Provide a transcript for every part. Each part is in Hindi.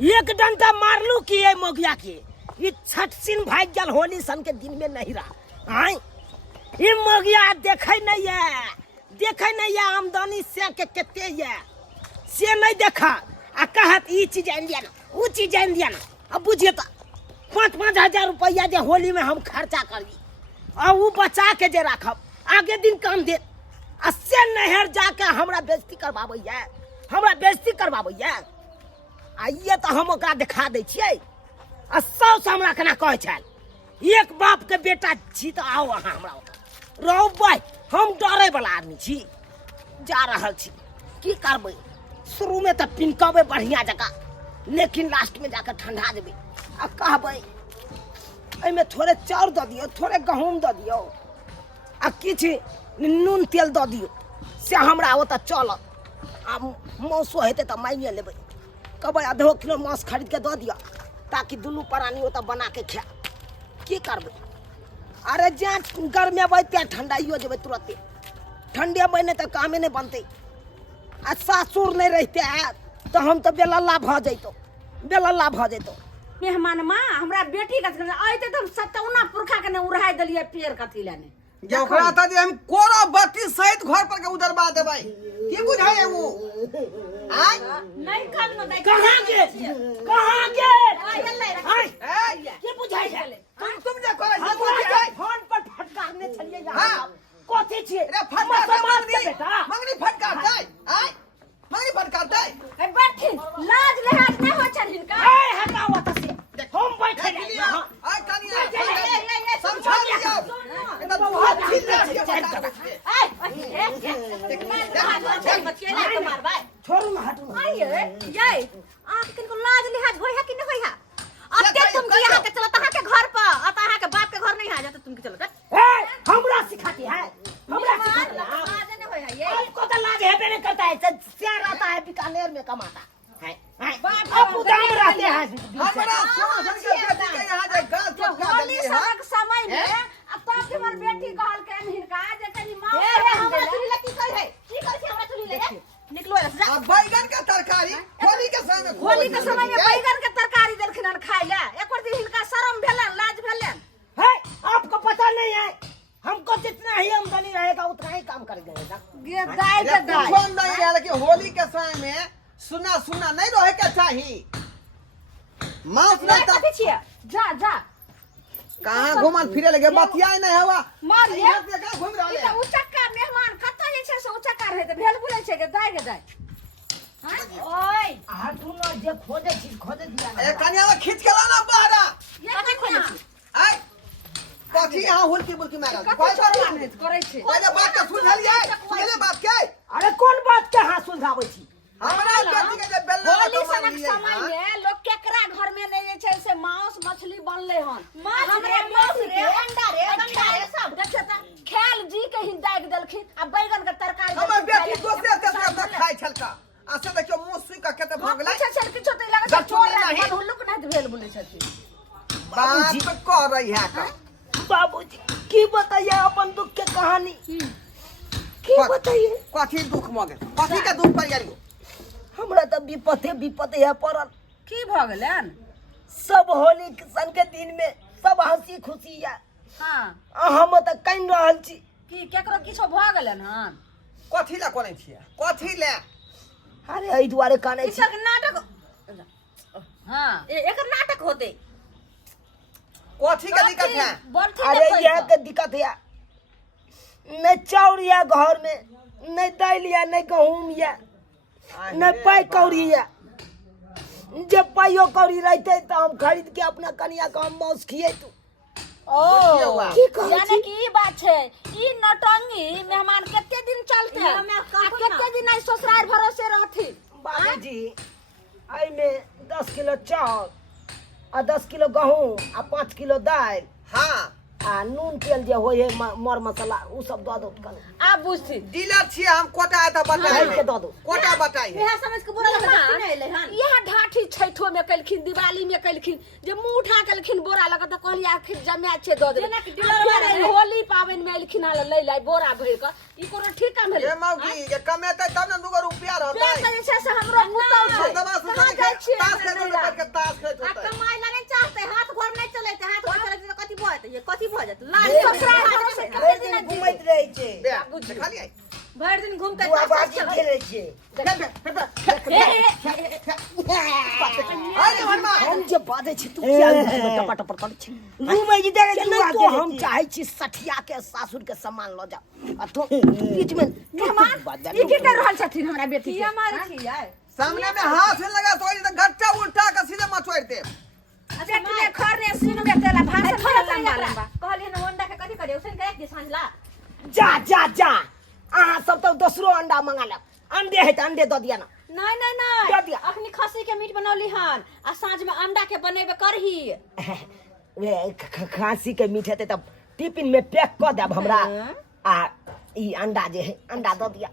एक डंडा मारलू कि ये मोगिया के ये छटसिन भाग गल होली सन के दिन में नहीं रहा। आई ये मोगिया देखे नहीं है आमदनी से के केते ये से नहीं देखा आ कहत ई चीज आन दिया ना वो चीज आन दिया ना। अब बुझिए तो 5,000 रुपया जे होली में हम खर्चा करी और वो बचा के जे रखब आगे दिन काम दे। अस्से नहर जाके हमरा बेइज्जती करवाबैया आइए तो हम ओकरा दिखा दै छियै। आ 100 से हमरा केना कहै छल एक बाप के बेटा छी तो आओ अहाँ हमरा ओतऽ रहू भाई। हम डरे वाला आदमी छी जा रहल छी की करबै। शुरू में तो पिनकबै बढ़िया जगह लेकिन लास्ट में जाकर ठंडा देबै। आ कहबै एहिमे थोड़े चाउर दऽ दियौ थोड़े गहूम दऽ दियौ आ किछु नून तेल दऽ दियौ से हमरा ओतऽ चलत। आ मौसो हेतै तऽ मानिए लेबै कहबै आधो किलो मांस खरीद के दऽ दिअ ताकि दुनू प्राणी ओतऽ बना के खाय। की करबै अरे जहाँ गरमेबै त्या ठंडाइयो जेबै तुरंते। ठंडेबै नहि तऽ कामे नहि बनतै। आ सासुर नहीं रहते तो हम तो बेलल्ला भ जैतो। मेहमान माँ हमरा बेटी का आइते तो 57 पुरखा के ने उड़ाई दलिए पेड़ कथी लेने जोकरा त जे हम कोरा बत्ती सहित घर पर के उधरबा देबै की बुझाय वो आय नहीं कर न दे कहां के आय ये बुझाई है तुम जे करे फोन पर फटकारने चलिए हां यहां कोथी छिए रे फटकार बेटा मंगनी फटकार दे आय मंगनी फटकार दे ए बैठी लाज लिहाज नहीं हो छन हिनका ए हटाओ त से हम बैठे यहां आय कनिया समझा लिया एना तू हाथ छीन ले बतिया मारबा छोड़ू ना हटू आइए ये आप किनको लाज लिहाज होय है कि नहीं होय है। अब के तुम यहाँ के चलो तहां के घर पर आ तहां के बाप के घर नहीं आ जाते तुम के चलो ए हमरा सिखाती है हमरा सिखाती है। लाज नहीं होय है ये आपको तो लाज है नहीं करता है से रहता है बीकानेर में कमाता है बाप अब उदाम रहते हैं हमरा सोना के बेटी के यहां जे गाल फटका होली देलिए हां सबक समय में अब तब के हमर बेटी कहल के हिनका जे कनी मां हमरा चुली ले की कह है की कह छै हमरा चुली ले निकलो जा। अब बैगन का तरकारी होली के समय में बैगन के तरकारी देलखिन हन खाय ले एक दिन हिनका शर्म भेलन लाज भेलन है आपको पता नहीं है हमको जितना ही आमदनी रहेगा उतना ही काम करेंगे गे दाई के दाई फोन नहीं है लेकिन होली के समय में सुना नहीं रहे के चाहिए मांस नहीं नहीं कथि छिए जा कहां घुमन फिरे लगे बतिया नहीं हवा मार ले जगह घूम रहले ई त उचक्का मेहमान कत जे छै से उचक्का रहै त भेल बुलै छै के दाई हां ओय हाथू ना जे खोजे दिया ए कनिया खींच के लाना बहरा ये कथि खोलै छी आई कथी यहां हुलकी बुलकी मारल कोई छोड़वा नहीं करै छै पहले बात के सुनलिए पहले बात के अरे कौन बात के हाथ सुलझाबै छी हमरा बेटी के जे बेलना होली तो मान सनक लिए समय में लोग केकरा घर में नहीं जे छै से मांस मछली बनले हन हमरे मांस रे अंडा रे सब देखिए त खेल जी के ही दाग देलखिन आ बैगन के तरकारी हमर बेटी दोसर तक खाइ छलका आसे देखियो मुंह सुई के केते भ गेलै अच्छा किछो त लगे छै चोर नहीं हुल्लुक नहीं भेल बोले छथिन बात कर रही है का बाबूजी की बताइए अपन दुख के कहानी की बताइए कथी दुख मगे कथी के दुख पर गेलियो हमरा तो विपते है पड़ल की भ गेलन सब होली सन के दिन में सब हंसी खुशी है हां हम तो कइन रहल छी की केकरो किछो भ गेलन हन कथी ला कोनै छियै कथी ले अरे एहि दुआरे काने छी इसर नाटक हां एकर नाटक होते कथी के दिक्कत है अरे यह के दिक्कत है न चाउर या घर में न दाल या न गहूम या न पाई कौड़ी या जब पाइयो कौड़ी रहते तो हम खरीद के अपना कनिया को हम मौस खिएतू ओ की कहै यानी कि ई बात छै ई नटंगी मेहमान केते दिन चलते आ केते दिन आई ससुराल भरोसे रहथि बाबूजी आई में 10 किलो चाउर आ 10 किलो गहूम आ 5 किलो दाल हां आ नून तेल जे होय है मर मसाला उ सब दऽ दो कल आप बुझती डीलर छिए हम कोटा त बताई भर के दऽ दो कोटा बताई यह समझ के बोरा लगा नहीं अइले हन यह ढाठी छैठो में कलखिन दिवाली में कलखिन जे मुंह उठा कलखिन बोरा लगा त कहली आखिर जमा छे दऽ दे होली पावन में अइलखिन आ ले लाई बोरा भर के ई कोनो ठीक काम भेलै ए मौगी जे कमेतै तब न 2 रुपया रहतै पैसा जे छै से हमरो पुतौ छै दवा सुता के तास खेत में बैठ के तास खेत आ होतै कमाई ला नहीं चाहते हाथ घर नहीं चलते हाथ घर चलते तो कथी भऽ जेतै ये कथी भऽ जेतै लाल ससुराल से भरि दिन घुमैत रहै छै बे खाली आई भर दिन घूमते बाजी खेलै छै अरे हनुमान हम जे बाजै छी तू किया टपा टपा करै छी घुमै जी देखे तू आके हम चाहै छी सठिया के सासुर के सम्मान ल जा आ तो बीच में मेहमान ई की कर रहल छथिन हमरा बेटी के हमार छियै सामने में हाथ लगा तो तो घट्टा उल्टा के सीधे मचोड़ दे अच्छा तूने खर ने सुन के तेला भाषण खत्म लंबा कहली न अंडा के कथी करे उसन के एक दिस सांझला जा जा जा अहाँ सब तो दोसरो अंडा मंगा ले अंडे है त अंडे दऽ दिया ना नहीं नहीं दऽ नहीं दिया अखनी खस्सी के मीट बनौली हन आ साँझ में अंडा के बनेबे करही वे खांसी के मीठ हेतै तब टिफिन में पैक कऽ देब हमरा आ ई अंडा जे है अंडा दऽ दिया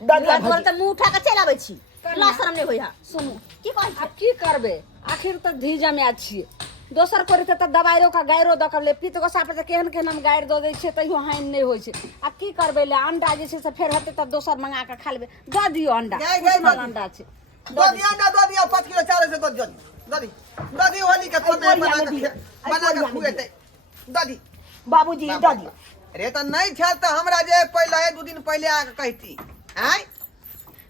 दऽ दिया घर त मुंह उठा के चल आबै छी ला शरम नहीं होइहा सुनू की कहै अब की करबे आखिर तो धीजा में छिए दोसर करी त दवाइरो का गायरो द कर ले पित गोसा पर केहन केहन हम गायर दऽ दै छै तइयो हानि नहीं होइ छै आ की करबे ले अंडा जे छै से फेर हते त दोसर मंगा के खा लेबे दऽ दियो अंडा अंडा छै दो दिया अंडा दो दिया 5 किलो चावल से दो दी होली के समय बना के खुएते दो दी बाबूजी दऽ दिया अरे त नहीं छ त हमरा जे पहले 2 दिन पहले आ के कहती आय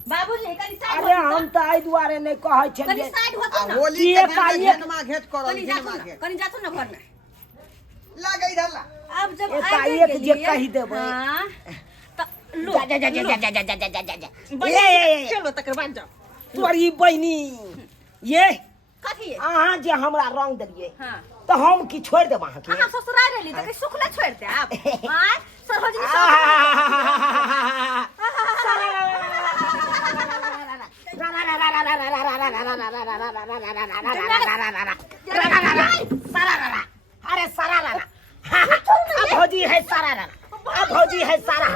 बाबूजी कनी साइड अरे हम त आइ दुआरे नहीं कहै कनी छलिए साइड होतो आ ना होली के घेटमा घेट करल कनी घेटमा जातो घेट कनी जातो ना घर में लागे इधर ला अब जब एकाएक जे कहि देबै हां त लो जा जा जा जा जा जा जा जा जा ए चलो तकर बाद जाओ तोरी बहिनी ये कथी है अहाँ जे हमरा रंग देलिए हां तो हम की छोड़ देब अहाँ के अहाँ ससुराल रहली त के सुखले छोड़ दे आप हां सरहजनी अरे सारा भौजी है सारा भौजी है सारा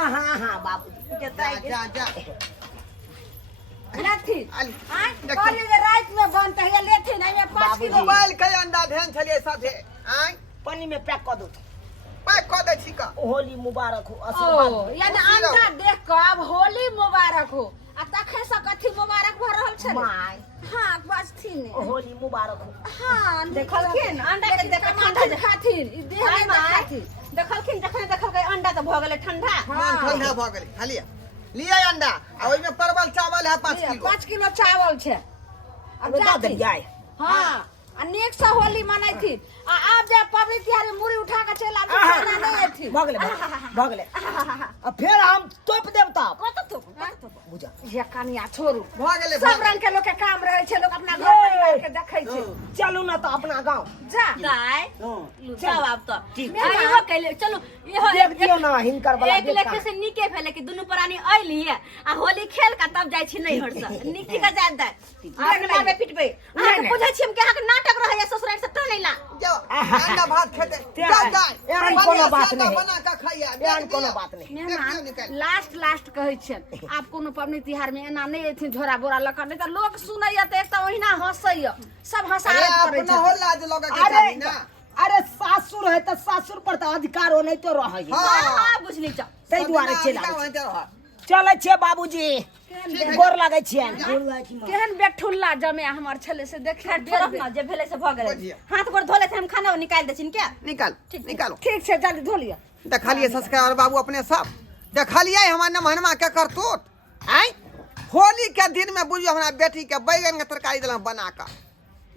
हाँ बाबूजी जा जा लेथिन आली हां कहली जे रात में बनते है लेथिन एमे 5 किलो मोबाइल के अंडा धेन छलिए साथे आय पन्नी में पैक कर दो पैक कर दे छी का होली मुबारक हो ओ आशीर्वाद यानी अंडा देख के अब होली मुबारक हो आ तखे से कथी मुबारक भ रहल छै माय हां बस थीन होली मुबारक हो हां देखलखिन अंडा के देख ठंडा खाथिन ई देह हाय में माय खाथिन देखलखिन देखलकै अंडा त भ गेलै ठंडा मन ठंडा भ गेलै खालिया लिया अंडा आ ओइ में परवल चावल है 5 किलो 5 किलो चावल छै अब दऽ देलियै हां आ नेक से होली मनैथिन आ आब जे पबनी तिहार मुड़ी उठा के चल आबी खाना नहीं एथिन भऽ गेलै अब फिर हम तोप देब तब कत तो बुझा ये कनिया छोड़ू भ गेलै सब रंग के लोग के काम रहे छै लोग अपना घर परिवार के देखै छै चलू ना तो अपना गांव जा दाय जाओ आप तो ठीक। इहो कहले चलो इहो देख दियो ना हिनकर वाला एक लेखे से निके भेले कि दुनू प्राणी आइली आ होली खेल का तब जाय छी नहीं हरस निकी का जाय दै मारबे पिटबे अहाँ बुझै छी हम के अहाँ नाटक रहै ससुराल से तो नहीं ला जाओ अंडा भात खेते एहन कोनो बात नहीं बना के खाइया एहन कोनो बात नहीं मेहमान लास्ट कहै छै आप कोनो पबनी तिहार में एना नहीं एथिन झोरा बोरा लकर नहीं त लोग सुनैया त एक त ओहिना हंसैया सब हंसारत करे अपना छै हो लाज लगा के अरे चाही ना अरे सासुर है तो सासुर पर तो अधिकार हो नहीं तो रहे हां बुझली छ तै दुआरे चल आबै वहीं रह चलै छै बाबूजी गोर लागै छियन केहन बेठुल्ला जमे हमर छले से देखिए ठहर ना जे भेले से भ गेले हाथ गोड़ धोले थे हम खाना निकाल दे छिन क्या निकाल निकालो ठीक छै जल्दी धो लिया देखलिए सब्सक्राइबर बाबू अपने सब देखलिए हमार नमहनमा के करतूत आय होली के दिन में बुझियो हमरा बेटी के बैगन के तरकारी देला बना के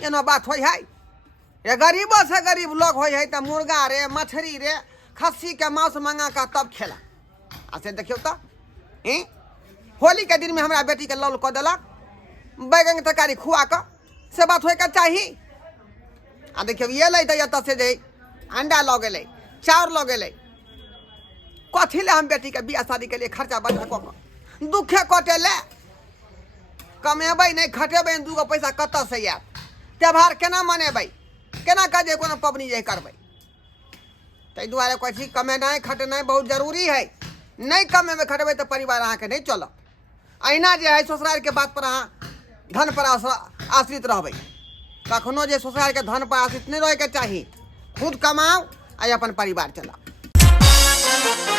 एनो बात होय है ये गरीबो से गरीब लोग होय है त मुर्गा रे मछली रे खस्सी के मांस मंगा के तब खेला आ से देखियो त होली के दिन में हमरा बेटी के लौल क देलक बैगन के तरकारी खुआ के से बात होय के चाही आ देखियो ये लै त एत से जे अंडा ल गेलै चाउर ल गेलै कथी ले हम बेटी के बियाह शादी के लिए खर्चा बचा क दुखे कटे ले कमेबै नहीं खटेबै दूगो पैसा कतऽ से आयत त्यौहार केना मनेबै केना काजे कोनो पबनी जे करबै ताहि दुआरे कहै छी कमेनाइ खटेनाइ बहुत जरूरी है नहीं कमेबै खटेबै तऽ परिवार अहाँके नहीं चलत अहिना जे है ससुराल के बात पर अहाँ धन पर आश्रित रहबै कखनो जे ससुराल के धन पर आश्रित नहीं रहैके चाही खुद कमाओ आ अपन परिवार चलाओ